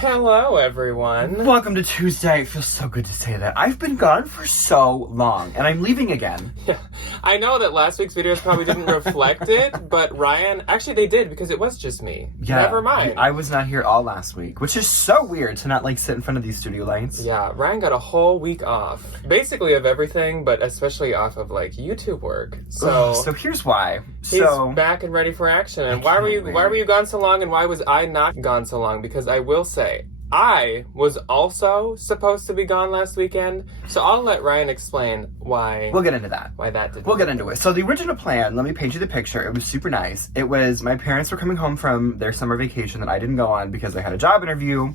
Hello, everyone. Welcome to Tuesday. It feels so good to say that. I've been gone for so long, and I'm leaving again. Yeah, I know that last week's videos probably didn't reflect it, but Ryan, actually they did because it was just me. Yeah, never mind. I was not here all last week, which is so weird to not sit in front of these studio lights. Yeah, Ryan got a whole week off, basically of everything, but especially off of YouTube work. So here's why. He's back and ready for action. And why were you gone so long, and why was I not gone so long? Because I will say, I was also supposed to be gone last weekend, so I'll let Ryan explain why. We'll get into that. Why that didn't. We'll get into it. So the original plan, let me paint you the picture. It was super nice. It was my parents were coming home from their summer vacation that I didn't go on because I had a job interview.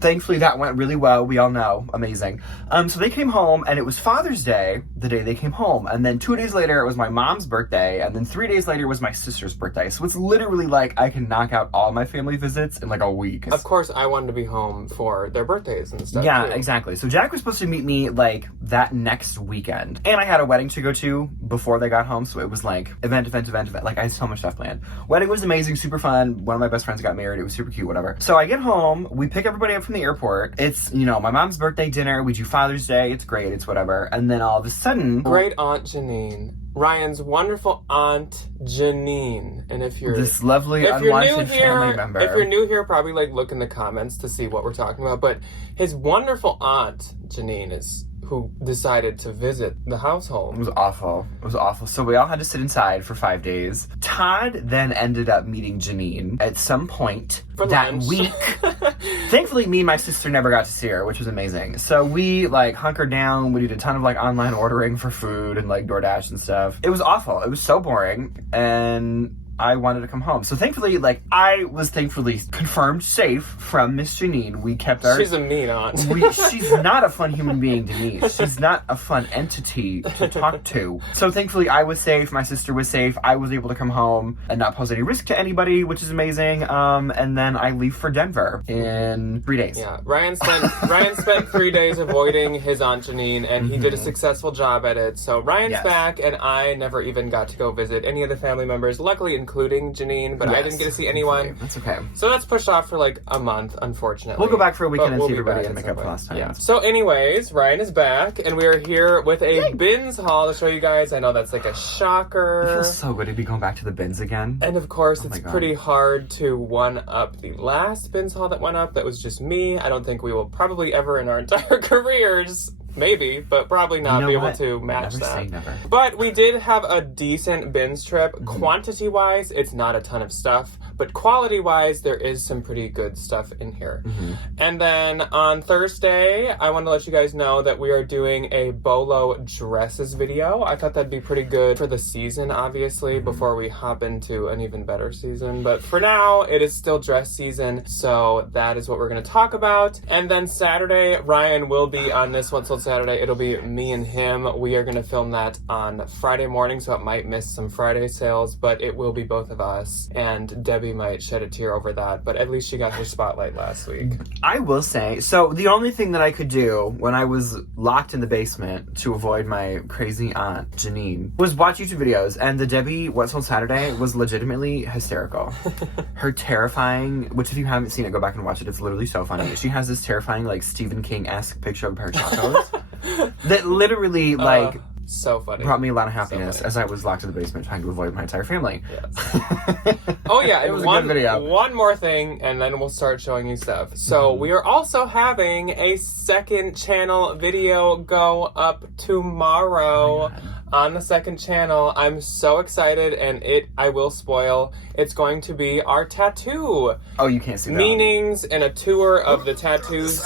Thankfully, that went really well. We all know. Amazing. So they came home, and it was Father's Day, the day they came home. And then 2 days later, it was my mom's birthday. And then 3 days later was my sister's birthday. So it's literally I can knock out all my family visits in a week. Of course, I wanted to be home for their birthdays and stuff, Yeah, too. Exactly. So Jack was supposed to meet me, that next weekend. And I had a wedding to go to before they got home. So it was event. I had so much stuff planned. Wedding was amazing, super fun. One of my best friends got married. It was super cute, whatever. So I get home. We pick everybody up from the airport. It's, my mom's birthday dinner. We do Father's Day. It's great. It's whatever. And then all of a sudden... Great Aunt Janine. Ryan's wonderful Aunt Janine. And if you're... This lovely, unwanted family member. If you're new here, probably look in the comments to see what we're talking about. But his wonderful Aunt Janine is... who decided to visit the household. It was awful. So we all had to sit inside for 5 days. Todd then ended up meeting Janine at some point for that lunch. week. Thankfully, me and my sister never got to see her, which was amazing. So we hunkered down. We did a ton of online ordering for food and DoorDash and stuff. It was awful. It was so boring. And I wanted to come home. So thankfully, I was confirmed safe from Miss Janine. We kept our... She's a mean aunt. She's not a fun human being to me. She's not a fun entity to talk to. So thankfully, I was safe. My sister was safe. I was able to come home and not pose any risk to anybody, which is amazing. And then I leave for Denver in 3 days. Yeah, Ryan spent 3 days avoiding his Aunt Janine, and he did a successful job at it. So Ryan's back, and I never even got to go visit any of the family members. Luckily, including Janine, but I didn't get to see anyone. That's okay. So that's pushed off for a month, unfortunately. We'll go back for a weekend and see everybody and make up for last time. Yeah. So anyways, Ryan is back, and we are here with a bins haul to show you guys. I know that's a shocker. It feels so good to be going back to the bins again. And of course, it's pretty hard to one-up the last bins haul that went up. That was just me. I don't think we will probably ever in our entire careers... Maybe, but probably not be able to match never that. Say never. But we did have a decent bins trip. Quantity-wise, it's not a ton of stuff. But quality-wise, there is some pretty good stuff in here. And then on Thursday, I want to let you guys know that we are doing a Bolo dresses video. I thought that'd be pretty good for the season, obviously, before we hop into an even better season. But for now, it is still dress season, so that is what we're going to talk about. And then Saturday, Ryan will be on this What's Sold Saturday. It'll be me and him. We are going to film that on Friday morning, so it might miss some Friday sales, but it will be both of us. And Debbie might shed a tear over that, but at least she got her spotlight last week. I will say, so the only thing that I could do when I was locked in the basement to avoid my crazy aunt, Janine, was watch YouTube videos, and the Debbie What's Sold Saturday was legitimately hysterical. Her terrifying, which if you haven't seen it, go back and watch it, it's literally so funny. She has this terrifying, Stephen King-esque picture of a pair of tacos that literally, so funny. Brought me a lot of happiness as I was locked in the basement trying to avoid my entire family. Yes. Oh yeah, it was a good video. One more thing, and then we'll start showing you stuff. So we are also having a second channel video go up tomorrow. On the second channel. I'm so excited, and I will spoil, it's going to be our tattoo. Oh, you can't see that. Meanings and a tour of the tattoos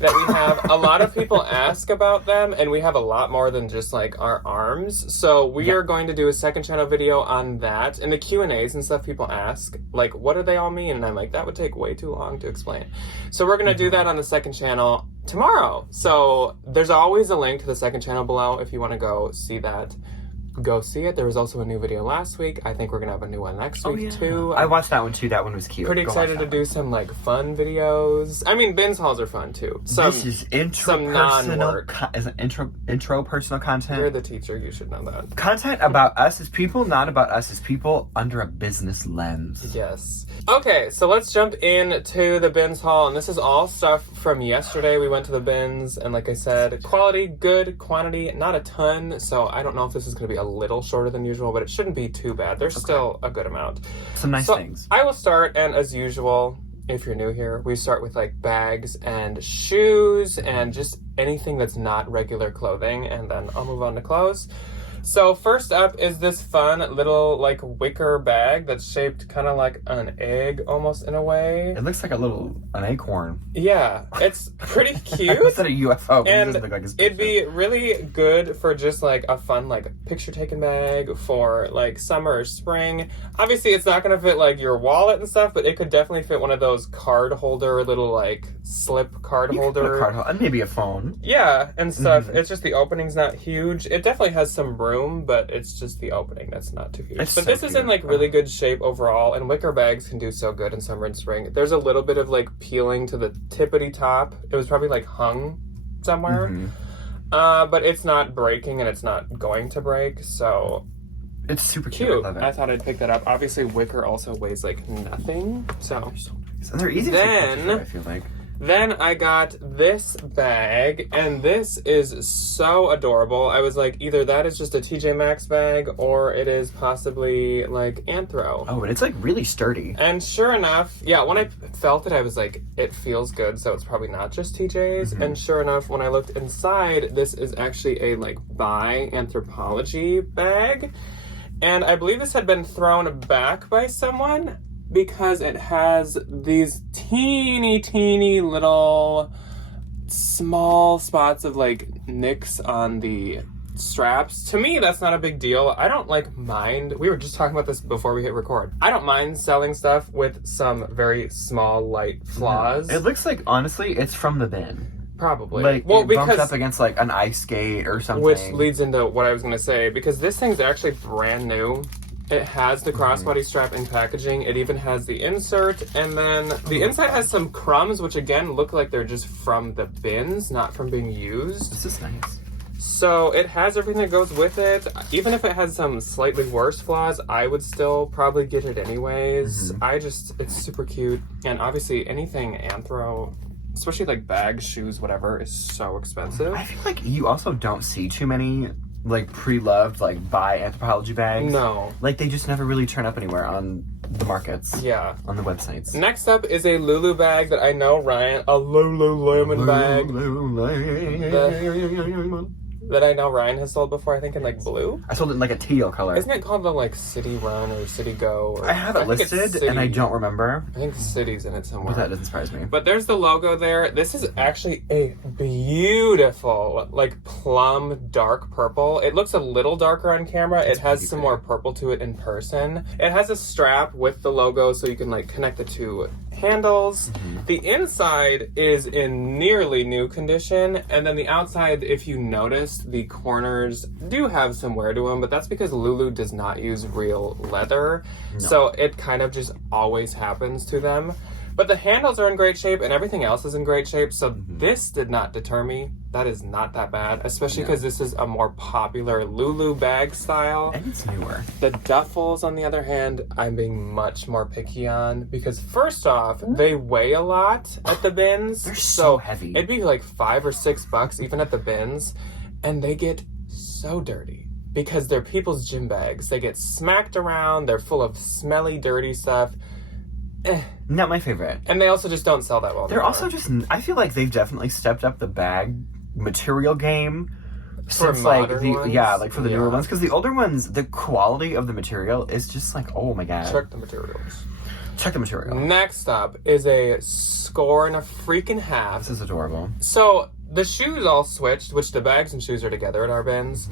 that we have. A lot of people ask about them, and we have a lot more than just our arms. So we are going to do a second channel video on that. And the Q&As and stuff people ask, what do they all mean? And I'm that would take way too long to explain. So we're going to do that on the second channel tomorrow. So there's always a link to the second channel below if you want to go see that. go see it. There was also a new video last week. I think we're gonna have a new one next week too. I watched that one too. That one was cute. Pretty excited to do some like fun videos. I mean, bins hauls are fun too. This is some non-work. Is it intro personal content? You're the teacher. You should know that. Content about us as people, not about us as people, under a business lens. Yes. Okay, so let's jump into the bins haul, and this is all stuff from yesterday. We went to the bins, and like I said, quality, good, quantity, not a ton, so I don't know if this is going to be a little shorter than usual, but it shouldn't be too bad. There's still a good amount. Some nice things. I will start, and as usual, if you're new here, we start with like bags and shoes and just anything that's not regular clothing, and then I'll move on to clothes. So first up is this fun little like wicker bag that's shaped kind of like an egg almost in a way. It looks like an acorn. Yeah, it's pretty cute. Instead of UFO, but and it doesn't look like his it'd be really good for just like a fun like picture taking bag for like summer or spring. Obviously it's not gonna fit like your wallet and stuff, but it could definitely fit one of those card holder little like slip card holder. And maybe a phone. Yeah, and stuff. It's just the opening's not huge. It definitely has some room, but it's just the opening that's not too huge. But this is in like really good shape overall, and wicker bags can do so good in summer and spring. There's a little bit of like peeling to the tippity top. It was probably like hung somewhere, but it's not breaking and it's not going to break, so it's super cute. I love it. I thought I'd pick that up. Obviously, wicker also weighs like nothing, so. And they're easy to take pictures of, I feel like. Then I got this bag, and this is so adorable. I was like, either that is just a TJ Maxx bag, or it is possibly like Anthro. Oh, and it's like really sturdy. And sure enough, yeah, when I felt it, I was like, it feels good, so it's probably not just TJ's. And sure enough, when I looked inside, this is actually a like bi anthropology bag. And I believe this had been thrown back by someone, because it has these teeny little small spots of like nicks on the straps. To me, that's not a big deal. I don't like mind. We were just talking about this before we hit record. I don't mind selling stuff with some very small light flaws. It looks like, honestly, it's from the bin. Probably. Like, it bumped up against like an ice skate or something. Which leads into what I was going to say, because this thing's actually brand new. It has the crossbody strap in packaging. It even has the insert, and then the inside has some crumbs, which again look like they're just from the bins, not from being used. This is nice. So it has everything that goes with it. Even if it has some slightly worse flaws, I would still probably get it anyways. It's super cute, and obviously anything Anthro, especially like bags, shoes, whatever, is so expensive. I feel like you also don't see too many like pre-loved like bi anthropology bags. No, like they just never really turn up anywhere on the markets. Yeah, on the websites. Next up is a Lulu bag that I know Ryan, a Lululemon bag that I know Ryan has sold before. I think in like blue. I sold it in like a teal color. Isn't it called the like City Run or City Go? Or, I have it listed and I don't remember. I think City's in it somewhere. But that doesn't surprise me. But there's the logo there. This is actually a beautiful like plum dark purple. It looks a little darker on camera. It has some more purple to it in person. It has a strap with the logo so you can like connect the two handles. The inside is in nearly new condition, and then the outside, if you notice, the corners do have some wear to them, but that's because Lulu does not use real leather, so it kind of just always happens to them. But the handles are in great shape and everything else is in great shape, so this did not deter me. That is not that bad, especially because this is a more popular Lulu bag style. And it's newer. The duffels, on the other hand, I'm being much more picky on, because first off, they weigh a lot at the bins. They're so heavy. It'd be like $5 or $6 even at the bins, and they get so dirty because they're people's gym bags. They get smacked around, they're full of smelly, dirty stuff. Not my favorite. And they also just don't sell that well. They're also just, I feel like they've definitely stepped up the bag material game since like the ones? for the newer ones, because the older ones, the quality of the material is just like, oh my god. Check the materials. Check the material. Next up is a score and a freaking half. This is adorable. So the shoes all switched, which the bags and shoes are together at our bins.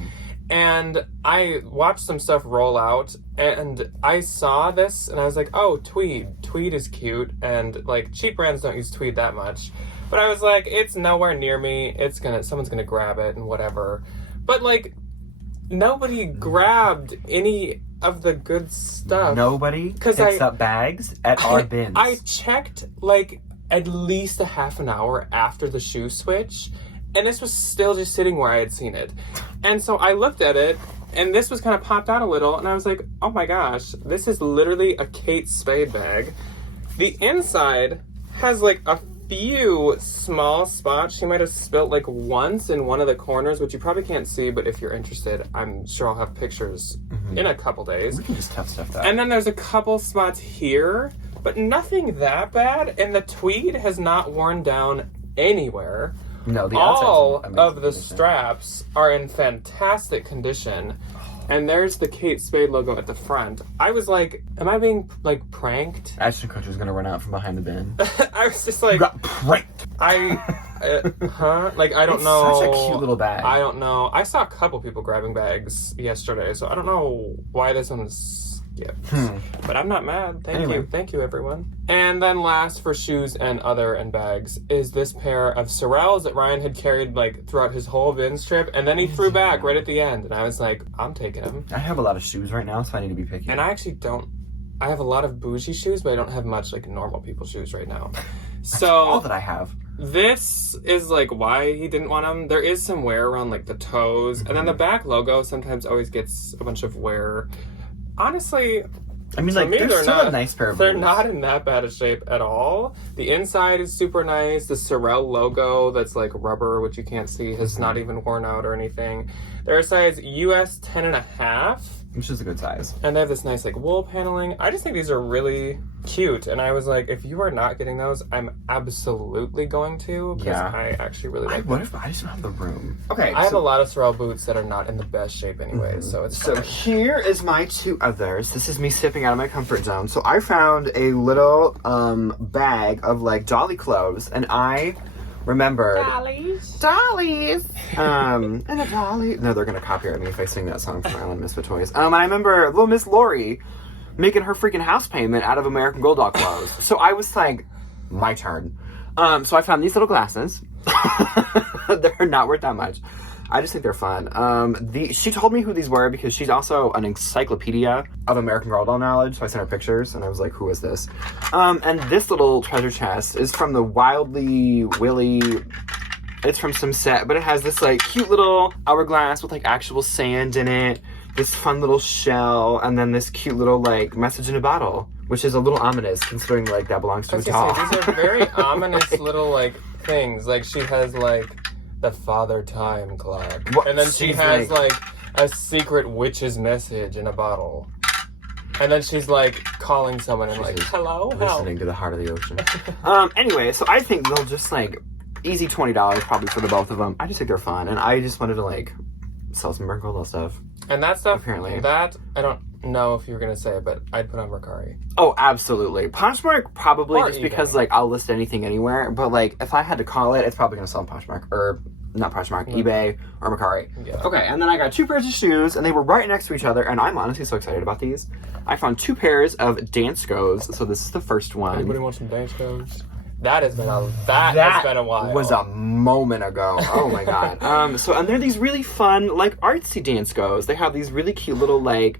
And I watched some stuff roll out, and I saw this, and I was like, oh, tweed. Tweed is cute, and, like, cheap brands don't use tweed that much. But I was like, it's nowhere near me. Someone's gonna grab it and whatever. But, like, nobody grabbed any of the good stuff. Nobody picks up bags at our bins. I checked like at least a half an hour after the shoe switch, and this was still just sitting where I had seen it. And so I looked at it, and this was kind of popped out a little, and I was like, oh my gosh, this is literally a Kate Spade bag. The inside has like a few small spots. She might have spilt like once in one of the corners, which you probably can't see, but if you're interested, I'm sure I'll have pictures in a couple days. We can just tough stuff that. And then there's a couple spots here, but nothing that bad, and the tweed has not worn down anywhere. No, the all of the straps are in fantastic condition. And there's the Kate Spade logo at the front. I was like, am I being, like, pranked? Ashton Kutcher's gonna run out from behind the bin. I was just like... You got pranked! Huh? Like, I don't know. Such a cute little bag. I don't know. I saw a couple people grabbing bags yesterday, so I don't know why this one's skipped. But I'm not mad. Thank you, everyone. And then last for shoes and other and bags is this pair of Sorels that Ryan had carried like throughout his whole Vince trip, and then he threw back right at the end, and I was like, I'm taking them. I have a lot of shoes right now, so I need to be picky. And I actually don't. I have a lot of bougie shoes, but I don't have much like normal people shoes right now. So all that I have. This is like why he didn't want them. There is some wear around like the toes, and then the back logo sometimes always gets a bunch of wear. Honestly, I mean, like, they're still a nice pair of boots. They're not in that bad a shape at all. The inside is super nice. The Sorel logo that's like rubber, which you can't see, has not even worn out or anything. They're a size US 10.5. Which is a good size. And they have this nice like wool paneling. I just think these are really cute. And I was like, if you are not getting those, I'm absolutely going to. Because I actually really like them. What if I just don't have the room? Okay. I have a lot of Sorel boots that are not in the best shape anyways, so it's fine. Here is my two others. This is me stepping out of my comfort zone. So I found a little bag of like dolly clothes, and I remembered Dollies. And a dolly. No, they're gonna copyright me if I sing that song from Island Misfit Toys. I remember little Miss Lori making her freaking house payment out of American Girl doll clothes. So I was like, my turn. So I found these little glasses. They're not worth that much. I just think they're fun. She told me who these were because she's also an encyclopedia of American Girl doll knowledge. So I sent her pictures and I was like, who is this? And this little treasure chest is from the Wildly Willy. It's from some set, but it has this like cute little hourglass with like actual sand in it. This fun little shell, and then this cute little like message in a bottle, which is a little ominous considering like that belongs to a doll. These are very ominous little like things. Like she has like the Father Time Club. And then she has like a secret witch's message in a bottle. And then she's like calling someone and like, hello, listening to the heart of the ocean. Anyway, so I think they'll just like easy $20 probably for the both of them. I just think they're fun, and I just wanted to like sell some American Girl doll stuff. And that stuff, apparently, that I don't know if you were gonna say it, but I'd put on Mercari. Oh, absolutely. Poshmark probably, or just eBay. Because like I'll list anything anywhere. But like if I had to call it, it's probably gonna sell on Poshmark or not Poshmark, eBay or Mercari. Yeah. Okay, and then I got two pairs of shoes, and they were right next to each other, and I'm honestly so excited about these. I found two pairs of Danskos, so this is the first one. Anybody want some Danskos? That has been a while. Was a moment ago. Oh my god. And they're these really fun, like artsy Danskos. They have these really cute little like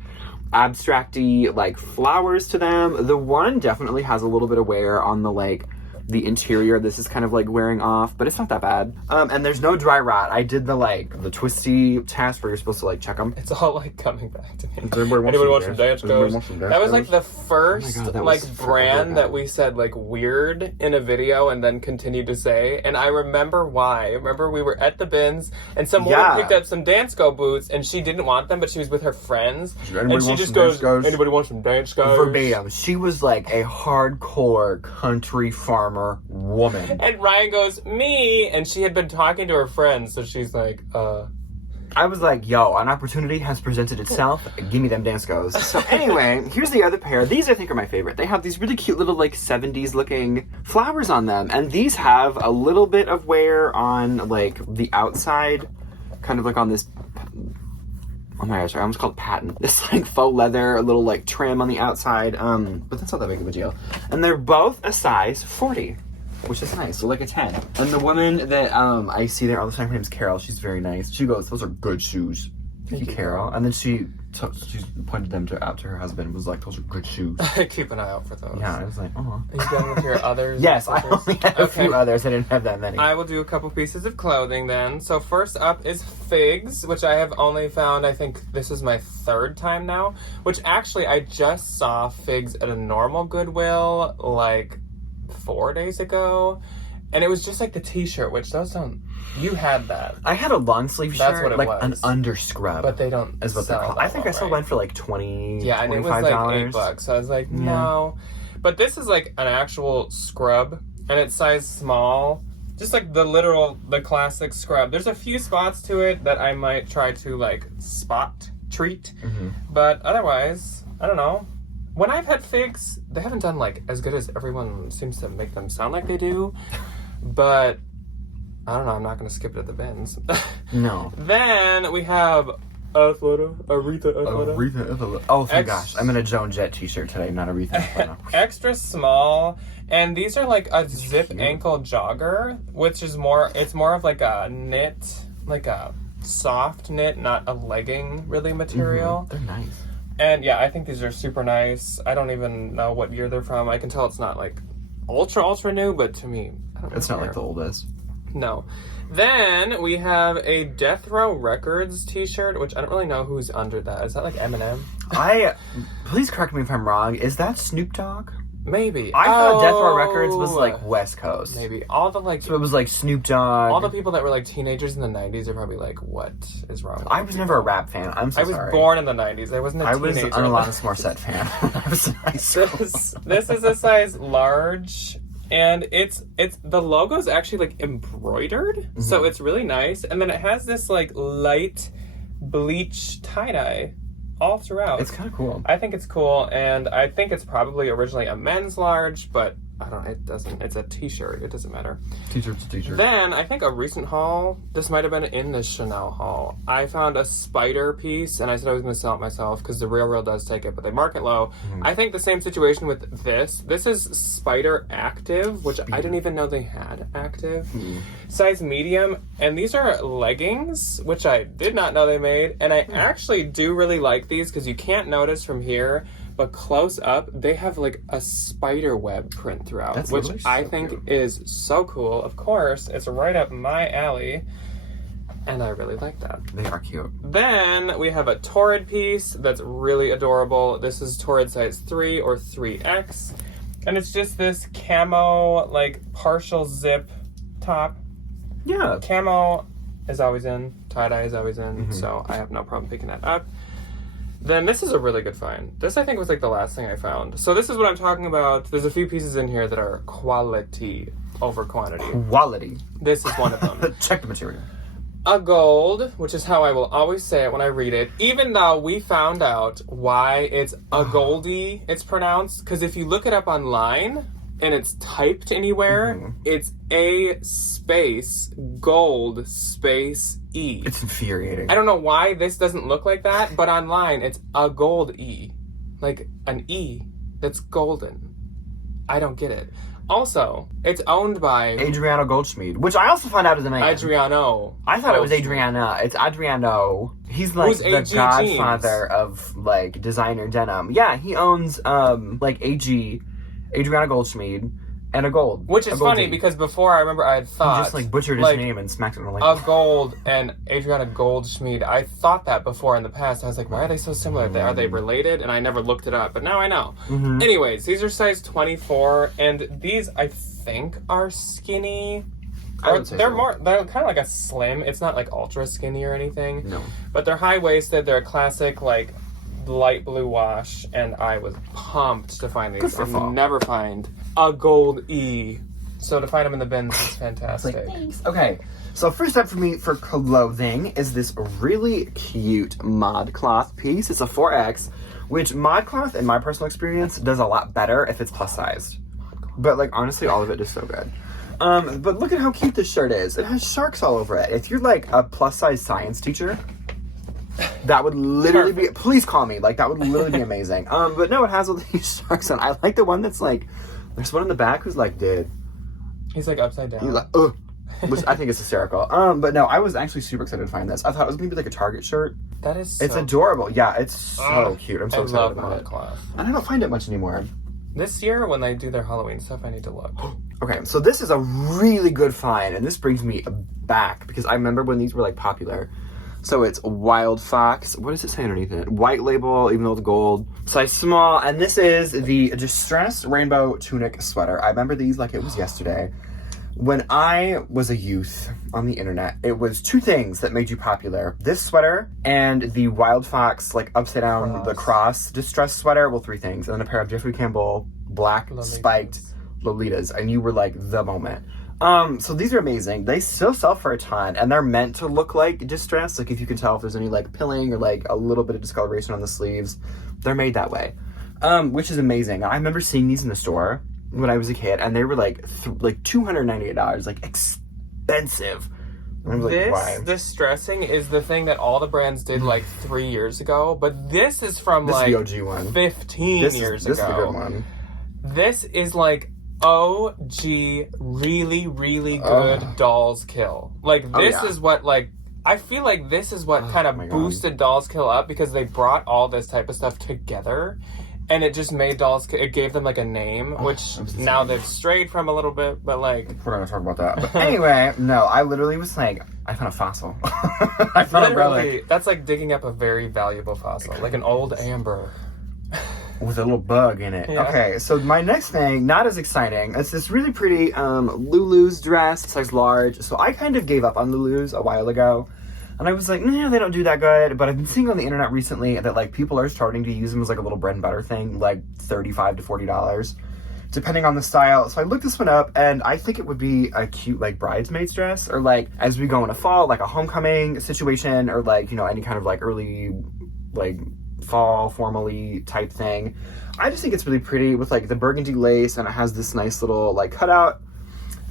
abstracty like flowers to them. The one definitely has a little bit of wear on the like the interior. This is kind of like wearing off, but it's not that bad. And there's no dry rot. I did the twisty test where you're supposed to like check them. It's all like coming back to me. Anybody want some Danskos? That was like the first brand that we said like weird in a video and then continued to say. And I remember why. I remember we were at the bins and some woman picked up some Dansko boots and she didn't want them, but she was with her friends. And she just goes, anybody want some Danskos? Verbatim. She was like a hardcore country farmer woman. And Ryan goes, me, and she had been talking to her friends, so she's like, I was like, yo, an opportunity has presented itself. Give me them Danskos. So anyway, here's the other pair. These I think are my favorite. They have these really cute little like 70s looking flowers on them. And these have a little bit of wear on like the outside, kind of like on this, oh my gosh, I almost called it patent. This like faux leather, a little like trim on the outside. But that's not that big of a deal. And they're both a size 40. Which is nice, so like a 10. And the woman that I see there all the time, her name's Carol, she's very nice. She goes, those are good shoes. Thank you, Carol. And then she pointed them out to her husband, was like, those are good shoes. Keep an eye out for those. Yeah, I was like, oh. Are you done with your others? Yes, I only had a few others. I didn't have that many. I will do a couple pieces of clothing then. So first up is figs, which I have only found, I think this is my third time now, which actually I just saw figs at a normal Goodwill like 4 days ago. And it was just like the t-shirt, which those don't... You had that. I had a long sleeve shirt. That's what it like was. an under scrub. But they don't is what they're called. I think I saw one for like $20, yeah, and it was like $8. So I was like, no. But this is like an actual scrub, and it's size small. Just like the classic scrub. There's a few spots to it that I might try to like spot treat. But otherwise, I don't know. When I've had figs, they haven't done like as good as everyone seems to make them sound like they do. But I don't know, I'm not going to skip it at the bins. No. Then we have Aretha Athleta. Oh, thank gosh. I'm in a Joan Jett t-shirt today, not Aretha Athleta. Extra small. And these are like a zip ankle jogger, which is it's more of like a knit, like a soft knit, not a legging really material. They're nice. And yeah, I think these are super nice. I don't even know what year they're from. I can tell it's not like ultra new, but to me, I don't know. It's not like the oldest. No. Then we have a Death Row Records t-shirt, which I don't really know who's under that. Is that like Eminem? Please correct me if I'm wrong. Is that Snoop Dogg? Maybe. I thought Death Row Records was like West Coast. Maybe. All the like... So it was like Snoop Dogg. All the people that were like teenagers in the 90s are probably like, what is wrong with I was never a rap fan. I'm so sorry. I was born in the 90s. I wasn't a teenager. I was an Alanis Morissette fan. I was in high school. This is a size large, and it's the logo's actually like embroidered, so it's really nice. And then it has this like light bleach tie-dye all throughout. It's kind of cool. I think it's cool, and I think it's probably originally a men's large, but I don't know, it doesn't. It's a t-shirt. It doesn't matter. T-shirt's a t-shirt. Then, I think a recent haul, this might have been in the Chanel haul. I found a spider piece, and I said I was going to sell it myself, because the Real does take it, but they mark it low. I think the same situation with this. This is Spider Active, which I didn't even know they had active. Size medium, and these are leggings, which I did not know they made, and I actually do really like these, because you can't notice from here, but close up, they have like a spider web print throughout, That's which really I so think cute. is so cool. Of course, it's right up my alley, and I really like that. They are cute. Then we have a Torrid piece that's really adorable. This is Torrid size 3 or 3X, and it's just this camo, like partial zip top. Yeah. Camo is always in, tie-dye is always in, so I have no problem picking that up. Then this is a really good find. This, I think, was like the last thing I found. So this is what I'm talking about. There's a few pieces in here that are quality over quantity. Quality. This is one of them. Check the material. A gold, which is how I will always say it when I read it, even though we found out why it's a goldie, it's pronounced. Because if you look it up online and it's typed anywhere, it's A space gold space E. It's infuriating. I don't know why this doesn't look like that, but online it's a gold E. Like an E that's golden. I don't get it. Also, it's owned by Adriano Goldschmied, which I also found out is a man. Adriano. I thought it was Adriana. It's Adriano. He's like Who's the AG godfather of like designer denim. Yeah, he owns like Adriano Goldschmied, and a gold. Which is a funny goldie. because before I remember I had thought He just like butchered his name and smacked it on the a gold and Adriana Goldschmied. I thought that before in the past. I was like, why are they so similar? Are they related? And I never looked it up, but now I know. Anyways, these are size 24, and these I think are skinny. They're kind of like a slim. It's not like ultra skinny or anything. No. But they're high waisted. They're a classic like light blue wash, and I was pumped to find these. fall. Never find a gold E. So to find them in the bins is fantastic. Thanks. Okay, so first up for me for clothing is this really cute ModCloth piece. It's a 4X, which ModCloth, in my personal experience, does a lot better if it's plus sized. But like honestly, all of it is so good. But look at how cute this shirt is. It has sharks all over it. If you're like a plus size science teacher, that would literally be. Please call me. Like that would literally be amazing. But no, it has all these sharks on. I like the one that's like. There's one in the back who's like, dude. He's like upside down. He's like, which I think is hysterical. But no, I was actually super excited to find this. I thought it was gonna be like a Target shirt. That is so It's adorable. Yeah, it's so cute. I'm so excited love about it. cloth. And I don't find it much anymore. This year, when they do their Halloween stuff, I need to look. Okay, so this is a really good find, and this brings me back because I remember when these were like popular. So it's Wild Fox. What does it say underneath it? White label, even though it's gold. Size small, and this is the distressed rainbow tunic sweater. I remember these like it was yesterday. When I was a youth on the internet, it was two things that made you popular. This sweater and the Wild Fox, like upside down, the cross distressed sweater. Well, three things. And then a pair of Jeffrey Campbell black spiked Lolitas. And you were like the moment. So these are amazing. They still sell for a ton, and they're meant to look like distressed. Like if you can tell if there's any like pilling or like a little bit of discoloration on the sleeves, they're made that way, which is amazing. I remember seeing these in the store when I was a kid, and they were like $298, like expensive. And I was like, why? Distressing is the thing that all the brands did like 3 years ago, but this is from this like is the OG one. 15 years ago. This is the good one. This is like OG, really, really good Dolls Kill. Like this is what like I feel like this is what kind of boosted Dolls Kill up, because they brought all this type of stuff together. And it just made Dolls Kill, it gave them like a name, which now they've strayed from a little bit, but like... We're gonna talk about that. But anyway, no, I literally was like, I found a fossil. I found a relic. That's like digging up a very valuable fossil, like an old amber. With a little bug in it. Yeah. Okay, so my next thing, not as exciting. It's this really pretty Lulu's dress, size large. So I kind of gave up on Lulu's a while ago. And I was like, nah, they don't do that good. But I've been seeing on the internet recently that like people are starting to use them as like a little bread and butter thing, like $35 to $40, depending on the style. So I looked this one up, and I think it would be a cute like bridesmaid's dress, or like as we go into fall, like a homecoming situation, or like, you know, any kind of like early like fall formally type thing. I just think it's really pretty with like the burgundy lace, and it has this nice little like cutout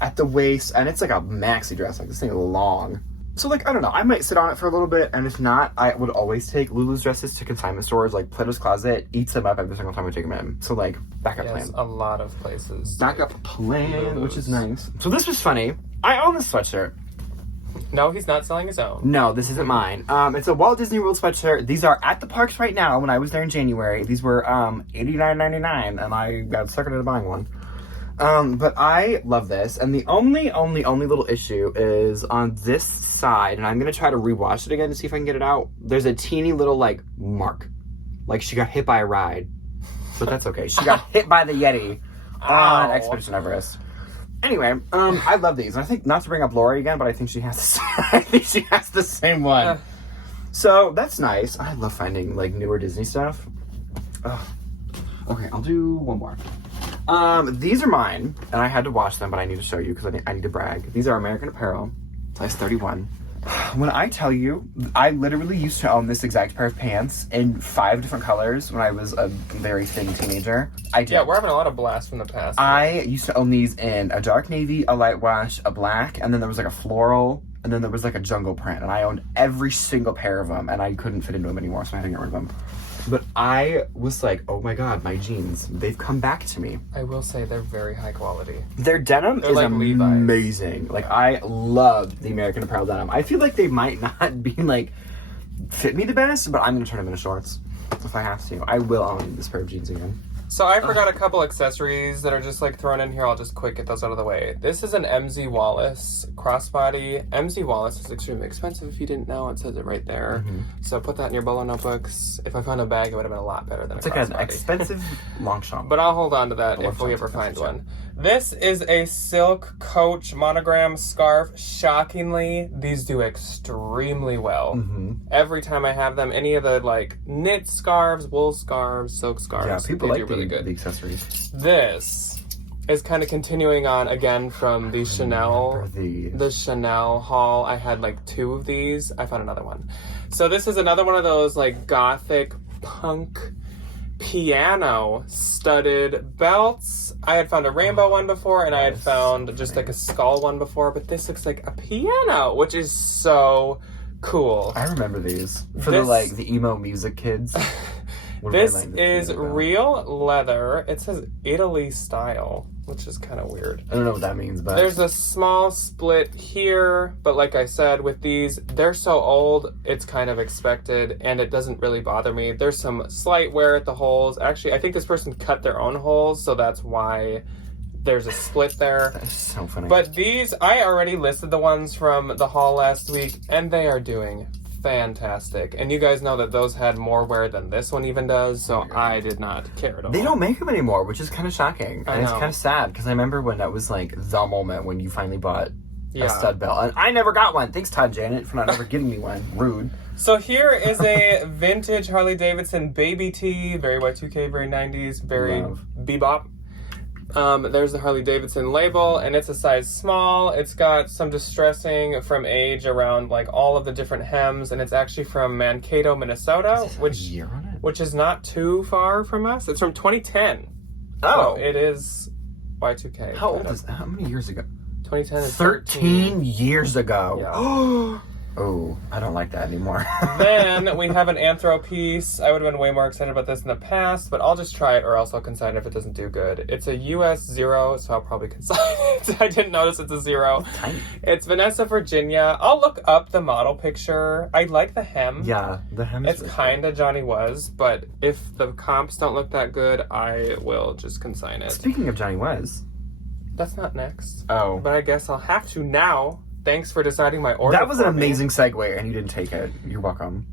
at the waist, and it's like a maxi dress. Like this thing is long. So, like, I don't know, I might sit on it for a little bit, and if not, I would always take Lulu's dresses to consignment stores, like Plato's Closet, eats them up every single time I take them in. So, like, backup plan. a lot of places. Backup plan, Lulu's. Which is nice. So this was funny. I own this sweatshirt. No, he's not selling his own. No, this isn't mine. It's a Walt Disney World sweatshirt. These are at the parks right now. When I was there in January, these were $89.99, and I got suckered into buying one. But I love this, and the only little issue is on this side, and I'm gonna try to rewash it again to see if I can get it out. There's a teeny little like mark, like she got hit by a ride, but that's okay. She got hit by the Yeti on Expedition Everest. Anyway, I love these, and I think, not to bring up Lori again, but I think she has the same one. So that's nice. I love finding like newer Disney stuff. Okay, I'll do one more. These are mine, and I had to wash them, but I need to show you because I need to brag. These are American Apparel, size 31. When I tell you, I literally used to own this exact pair of pants in 5 different colors when I was a very thin teenager. I did. Yeah, we're having a lot of blasts from the past. I used to own these in a dark navy, a light wash, a black, and then there was like a floral, and then there was like a jungle print, and I owned every single pair of them, and I couldn't fit into them anymore, so I had to get rid of them. But I was like, oh my god, my jeans, they've come back to me. I will say they're very high quality. Their denim is like amazing. Like, I love the American Apparel denim. I feel like they might not be, like, fit me the best, but I'm going to turn them into shorts if I have to. I will own this pair of jeans again. So I forgot a couple accessories that are just like thrown in here. I'll just quick get those out of the way. This is an MZ Wallace crossbody. MZ Wallace is extremely expensive if you didn't know. It says it right there. Mm-hmm. So put that in your bolo notebooks. If I found a bag, it would have been a lot better than it's a crossbody. It's like an expensive long shot. But I'll hold on to that if we ever find one. This is a silk Coach monogram scarf. Shockingly, these do extremely well. Mm-hmm. Every time I have them, any of the like knit scarves, wool scarves, silk scarves, yeah, people like really good. The accessories. This is kind of continuing on again from the Chanel, the Chanel haul. I had like 2 of these. I found another one. So this is another one of those like gothic punk piano studded belts. I had found a rainbow one before, and I had found just like a skull one before, but this looks like a piano, which is so cool. I remember these for the emo music kids. This is real leather. It says Italy style, which is kind of weird. I don't know what that means, but... There's a small split here, but like I said, with these, they're so old, it's kind of expected, and it doesn't really bother me. There's some slight wear at the holes. Actually, I think this person cut their own holes, so that's why there's a split there. That's so funny. But these, I already listed the ones from the haul last week, and they are doing fantastic. And you guys know that those had more wear than this one even does, so I did not care at all. They don't make them anymore, which is kind of shocking. And it's kind of sad, because I remember when that was like the moment when you finally bought a stud belt. And I never got one. Thanks, Todd Janet, for not ever getting me one. Rude. So here is a vintage Harley Davidson baby tee. Very Y2K, very 90s, very bebop. There's the Harley Davidson label, and it's a size small. It's got some distressing from age around like all of the different hems, and it's actually from Mankato, Minnesota, which is not too far from us. It's from 2010. Oh, so it is Y2K. How old is that? How many years ago? 2010 is 13 years ago. Yeah. Oh, I don't like that anymore. Then we have an Anthro piece. I would have been way more excited about this in the past, but I'll just try it or else I'll consign it if it doesn't do good. It's a US 0, so I'll probably consign it. I didn't notice it's a 0. Tiny. It's Vanessa, Virginia. I'll look up the model picture. I like the hem. Yeah, the hem is It's kind of Johnny Was, but if the comps don't look that good, I will just consign it. Speaking of Johnny Was. That's not next. Oh. But I guess I'll have to now. Thanks for deciding my order. That was an amazing segue, and you didn't take it. You're welcome.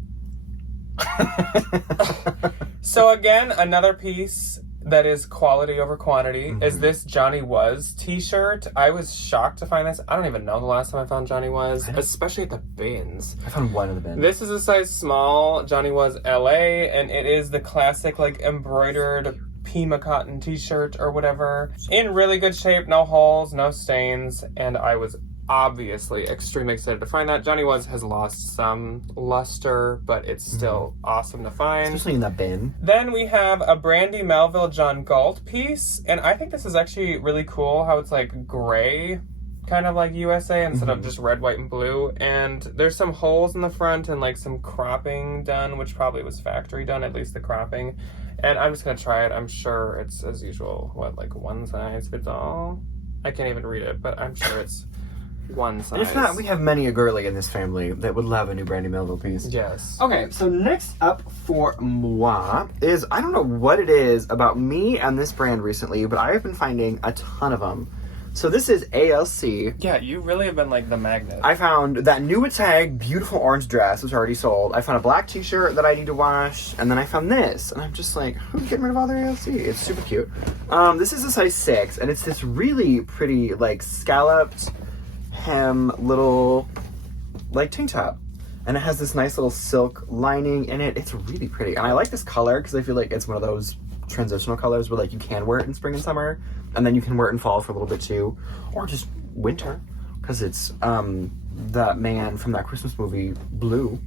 So again, another piece that is quality over quantity is this Johnny Was t-shirt. I was shocked to find this. I don't even know the last time I found Johnny Was, especially at the bins. I found one in the bin. This is a size small, Johnny Was LA, and it is the classic like embroidered Pima cotton t-shirt or whatever. In really good shape, no holes, no stains, and I was obviously extremely excited to find that. Johnny Was has lost some luster, but it's still awesome to find. Especially in that bin. Then we have a Brandy Melville John Galt piece, and I think this is actually really cool how it's like gray, kind of like USA instead of just red, white, and blue. And there's some holes in the front and like some cropping done, which probably was factory done, at least the cropping. And I'm just gonna try it. I'm sure it's as usual, what, one size fits all? I can't even read it, but I'm sure it's one size. And if not, we have many a girly in this family that would love a new Brandy Melville piece. Yes. Okay, so next up for moi is, I don't know what it is about me and this brand recently, but I have been finding a ton of them. So this is ALC. Yeah, you really have been like the magnet. I found that new tag beautiful orange dress was already sold. I found a black t-shirt that I need to wash, and then I found this, and I'm just like, who's getting rid of all their ALC? It's super cute. This is a size 6, and it's this really pretty like scalloped hem little like tank top, and it has this nice little silk lining in it. It's really pretty, and I like this color because I feel like it's one of those transitional colors where like you can wear it in spring and summer, and then you can wear it in fall for a little bit too, or just winter, because it's that man from that Christmas movie Blue.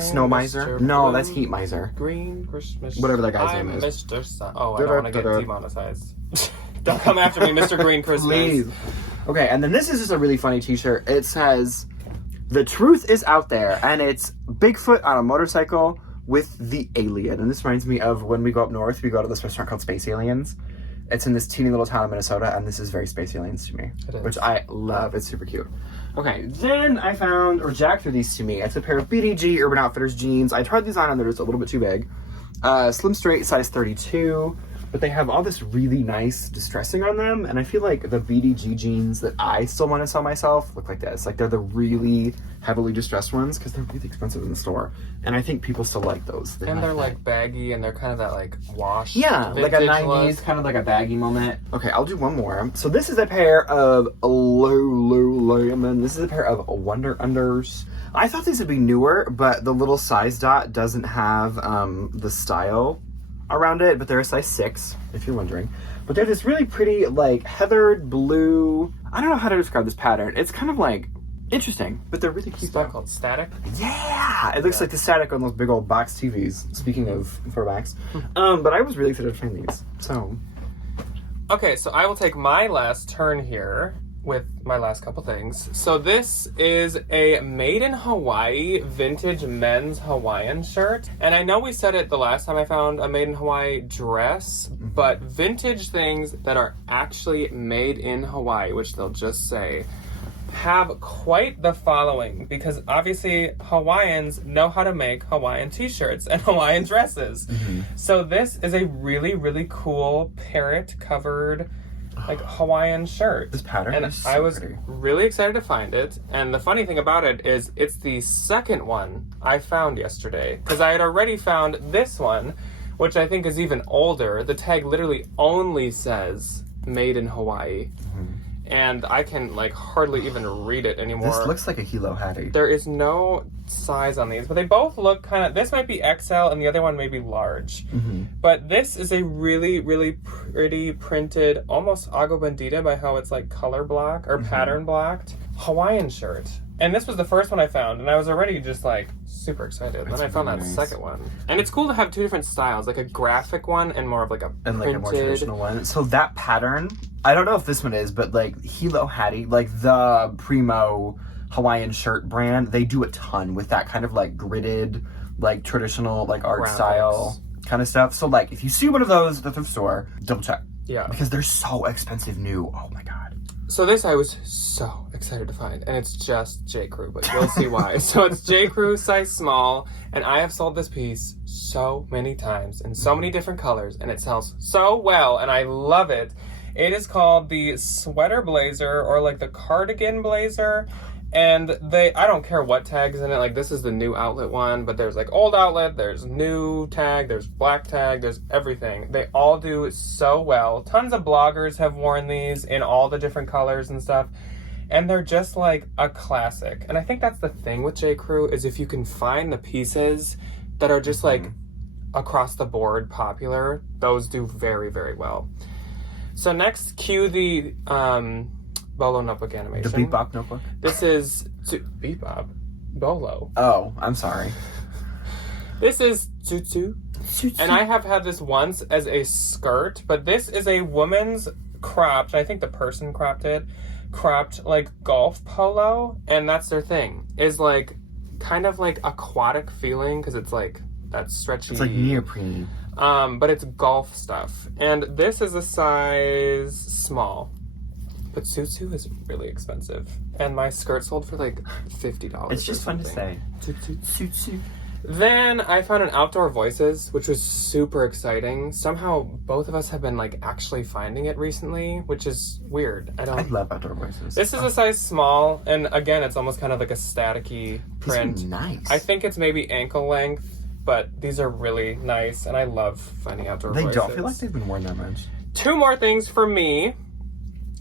Snow Miser? No, that's Heat Miser. Green Christmas. Whatever that guy's name is. Mr. Sun. Oh, I don't want to get demonetized. Don't come after me, Mr. Green Christmas. Please. Okay, and then this is just a really funny t-shirt. It says, "The truth is out there," and it's Bigfoot on a motorcycle with the alien. And this reminds me of when we go up north, we go to this restaurant called Space Aliens. It's in this teeny little town in Minnesota, and this is very Space Aliens to me, which I love. It's super cute. Okay, then I found, or Jack threw these to me. It's a pair of BDG Urban Outfitters jeans. I tried these on, and they're just a little bit too big. Slim straight, size 32. But they have all this really nice distressing on them, and I feel like the BDG jeans that I still want to sell myself look like this. Like, they're the really heavily distressed ones, because they're really expensive in the store. And I think people still like those. They're like baggy, and they're kind of that like wash. Yeah, like a 90s, look. kind of like a baggy moment. Okay, I'll do one more. So this is a pair of Lululemon. This is a pair of Wonder Unders. I thought these would be newer, but the little size dot doesn't have the style around it, but they're a size 6, if you're wondering. But they're this really pretty, like, heathered blue. I don't know how to describe this pattern. It's kind of like interesting, but they're really cute. Stuff called static. Yeah, it looks like the static on those big old box TVs. Speaking of throwbacks, but I was really excited to find these. So, okay, so I will take my last turn here. with my last couple things. So this is a made in Hawaii vintage men's Hawaiian shirt. And I know we said it the last time I found a made in Hawaii dress, but vintage things that are actually made in Hawaii, which they'll just say, have quite the following, because obviously Hawaiians know how to make Hawaiian t-shirts and Hawaiian dresses. So this is a really, really cool parrot covered like Hawaiian shirt. This pattern and is so I was pretty. really excited to find it. And the funny thing about it is it's the second one I found yesterday, because I had already found this one, which I think is even older. The tag literally only says made in Hawaii. And I can like hardly even read it anymore. This looks like a Hilo Hattie. There is no size on these, but they both look kind of, this might be XL and the other one may be large. But this is a really, really pretty printed, almost Agua Bendita by how it's like color block or pattern blocked Hawaiian shirt. And this was the first one I found, and I was already just like super excited. Then I found that second one. And it's cool to have two different styles, like a graphic one and more of like a printed... And like a more traditional one. So that pattern, I don't know if this one is, but like Hilo Hattie, like the primo Hawaiian shirt brand, they do a ton with that kind of like gridded, like traditional like art style kind of stuff. So like if you see one of those at the thrift store, double check. Yeah. Because they're so expensive new. Oh my God. So this I was so excited to find, and it's just J. Crew, but you'll see why. So it's J. Crew size small, and I have sold this piece so many times in so many different colors, and it sells so well, and I love it. It is called the sweater blazer, or like the cardigan blazer. And I don't care what tag's in it, like this is the new outlet one, but there's like old outlet, there's new tag, there's black tag, there's everything. They all do so well. Tons of bloggers have worn these in all the different colors and stuff. And they're just like a classic. And I think that's the thing with J. Crew, is if you can find the pieces that are just like across the board popular, those do very, very well. So next, cue the Bolo notebook animation. The Bebop notebook? This is Bebop. Bolo. Oh, I'm sorry. This is Tutu. And I have had this once as a skirt, but this is a woman's cropped, I think the person cropped it, cropped like golf polo, and that's their thing. Is like kind of like aquatic feeling, because it's like that stretchy. It's like neoprene. But it's golf stuff. And this is a size small. But Tsutsu is really expensive. And my skirt sold for like $50. It's just fun to say. Tsutsu. Then I found an Outdoor Voices, which was super exciting. Somehow both of us have been like actually finding it recently, which is weird. I love Outdoor Voices. This is a size small, and again, it's almost kind of like a staticky print. These are nice. I think it's maybe ankle length, but these are really nice, and I love finding Outdoor Voices. They don't feel like they've been worn that much. Two more things for me.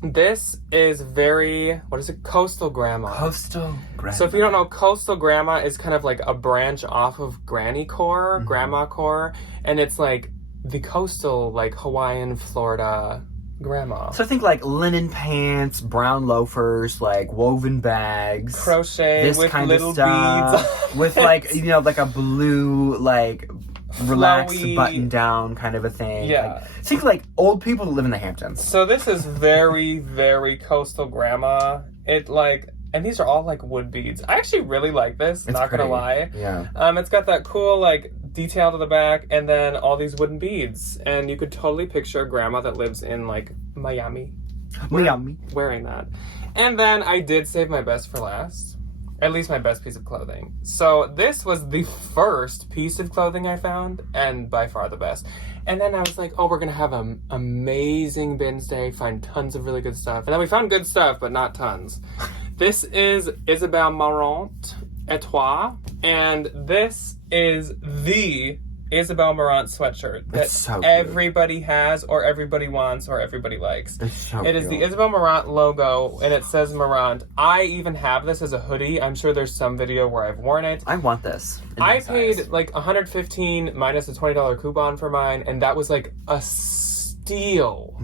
This is very, Coastal Grandma. Coastal Grandma. So if you don't know, Coastal Grandma is kind of like a branch off of Granny Core, Grandma Core, and it's like the coastal, like Hawaiian, Florida grandma. So I think like linen pants, brown loafers, like woven bags. Crochet this with kind little of stuff, beads. with like, you know, like a blue, like relaxed Flowy. button down kind of a thing. Yeah. Like, think like old people that live in the Hamptons. So this is very, very Coastal Grandma. It like, and these are all like wood beads. I actually really like this, It's not pretty. gonna lie. Yeah. It's got that cool like detail to the back, and then all these wooden beads. And you could totally picture a grandma that lives in like Miami. Wearing that. And then I did save my best for last. At least my best piece of clothing. So this was the first piece of clothing I found, and by far the best. And then I was like, oh, we're gonna have an amazing bins day, find tons of really good stuff. And then we found good stuff, but not tons. This is Isabelle Marant Etoile, and this is the Isabelle Marant sweatshirt that so everybody has, or everybody wants, or everybody likes. It's so It is the Isabelle Marant logo, and it says Marant. I even have this as a hoodie. I'm sure there's some video where I've worn it. I want this. I paid like $115 minus a $20 coupon for mine, and that was like a steal.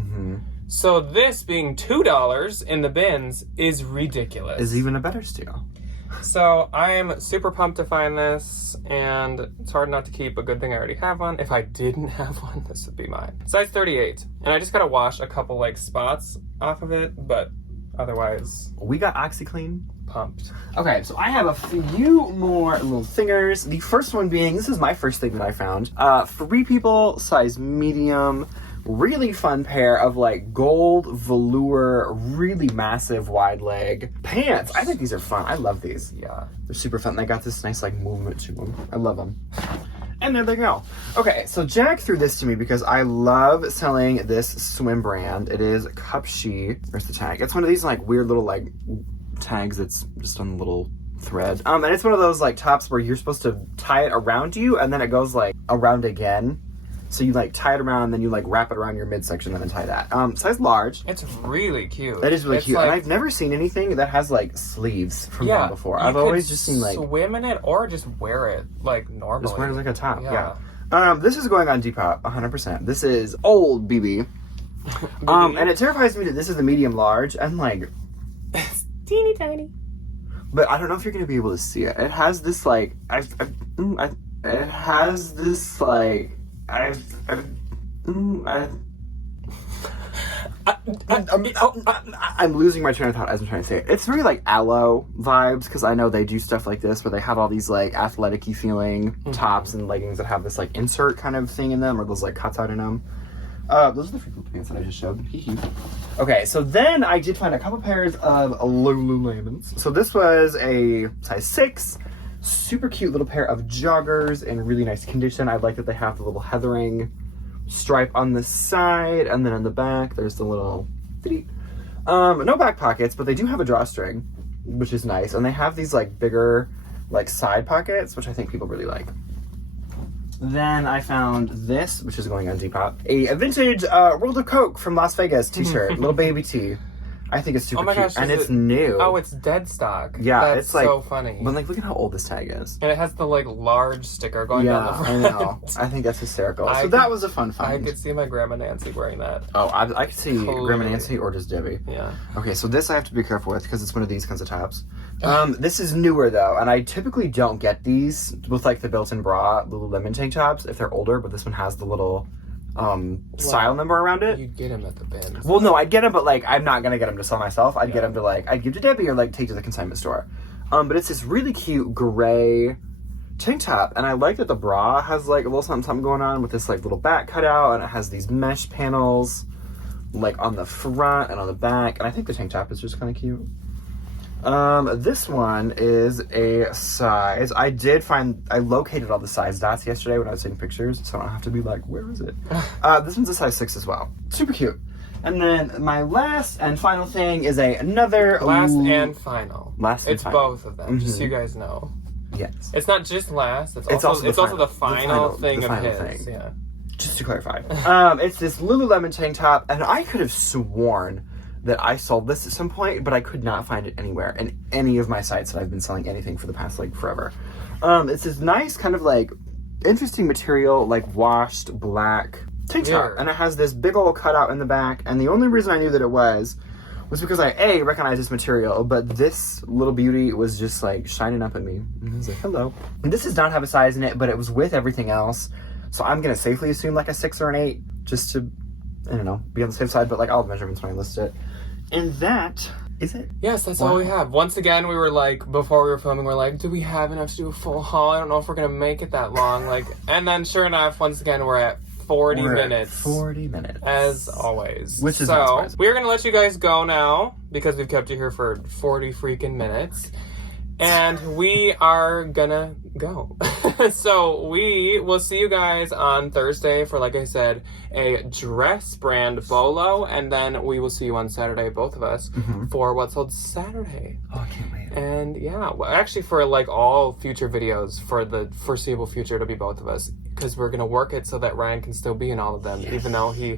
So this being $2 in the bins is ridiculous. Is even a better steal. So I am super pumped to find this, and it's hard not to keep. A good thing I already have one. If I didn't have one, this would be mine. Size 38, and I just gotta wash a couple like spots off of it, but otherwise, we got OxyClean. pumped. Okay, so I have a few more little thingers. The first one being, this is my first thing that I found. 3 people, size medium. Really fun pair of like gold velour, really massive wide leg pants. I think these are fun. I love these. Yeah. They're super fun. They got this nice like movement to them. I love them. And there they go. Okay, so Jack threw this to me because I love selling this swim brand. It is Cupshe. Where's the tag? It's one of these like weird little like tags that's just on a little thread. And it's one of those like tops where you're supposed to tie it around you and then it goes like around again. So you like tie it around and then you like wrap it around your midsection and then tie that. Size large. It's really cute. That is really cute. Like, and I've never seen anything that has like sleeves from them before. I've always just seen like swim in it or just wear it like normally. Just wear it as like a top. Yeah. This is going on Depop 100%. This is old BB. And it terrifies me that this is the medium large and like it's teeny tiny. But I don't know if you're gonna be able to see it. It has this like it has this like I'm losing my train of thought as I'm trying to say it. It's very like Aloe vibes because I know they do stuff like this where they have all these like athletic-y feeling tops and leggings that have this like insert kind of thing in them or those like cuts out in them. Those are the frequent pants that I just showed. Okay, so then I did find a couple pairs of Lululemons. So this was a size 6. Super cute little pair of joggers in really nice condition. I like that they have the little heathering stripe on the side, and then on the back there's the little no back pockets, but they do have a drawstring, which is nice, and they have these like bigger like side pockets, which I think people really like. Then I found this, which is going on Depop, a vintage World of Coke from Las Vegas t-shirt, little baby tee. I think it's super cute, gosh, and it's new. Oh, it's dead stock. Yeah, that's it's like so funny. But like, look at how old this tag is. And it has the like large sticker going down the front. I know. I think that's hysterical. So that was a fun find. I could see my Grandma Nancy wearing that. Oh, I could see Grandma Nancy or just Debbie. Yeah. Okay, so this I have to be careful with because it's one of these kinds of tops. This is newer though, and I typically don't get these with like the built-in bra Lululemon tank tops if they're older, but this one has the little style number around it. You'd get them at the bins. Well, no, I'd get them, but like I'm not gonna get them to sell myself. I'd get them to like I'd give to Debbie or like take to the consignment store. But it's this really cute gray tank top, and I like that the bra has like a little something going on with this like little back cutout, and it has these mesh panels like on the front and on the back, and I think the tank top is just kind of cute. This one is a size. I located all the size dots yesterday when I was taking pictures, so I don't have to be like, where is it? This one's a size 6 as well. Super cute. And then my last and final thing is another... Last and final. Last and final. It's both of them, just so you guys know. Yes. It's not just last, it's also the final thing of his. Yeah. Just to clarify. It's this Lululemon tank top, and I could have sworn that I sold this at some point, but I could not find it anywhere in any of my sites that I've been selling anything for the past like forever. It's this nice kind of like interesting material, like washed black tank top, and it has this big old cutout in the back, and the only reason I knew that it was because I recognized this material, but this little beauty was just like shining up at me. And I was like, hello. And this does not have a size in it, but it was with everything else, so I'm gonna safely assume like a 6 or an 8, just to, I don't know, be on the safe side, but like all the measurements when I list it. And that is it. Yes, that's all we have. Once again, we were like, before we were filming, we're like, do we have enough to do a full haul? I don't know if we're going to make it that long. Like, and then sure enough, once again, we're at 40 minutes. 40 minutes. As always. Which is not surprising. We're going to let you guys go now because we've kept you here for 40 freaking minutes. And we are gonna go. So we will see you guys on Thursday for, like I said, a dress brand bolo. And then we will see you on Saturday, both of us, for What Sold Saturday. Oh, I can't wait. And yeah, well, actually for like all future videos for the foreseeable future, it'll be both of us. Because we're gonna work it so that Ryan can still be in all of them, even though he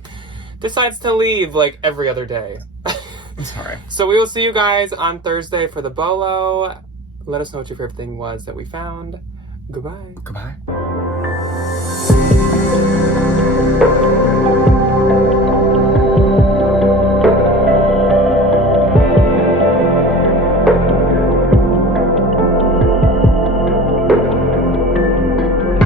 decides to leave like every other day. I'm sorry. So we will see you guys on Thursday for the bolo. Let us know what your favorite thing was that we found. Goodbye. Goodbye.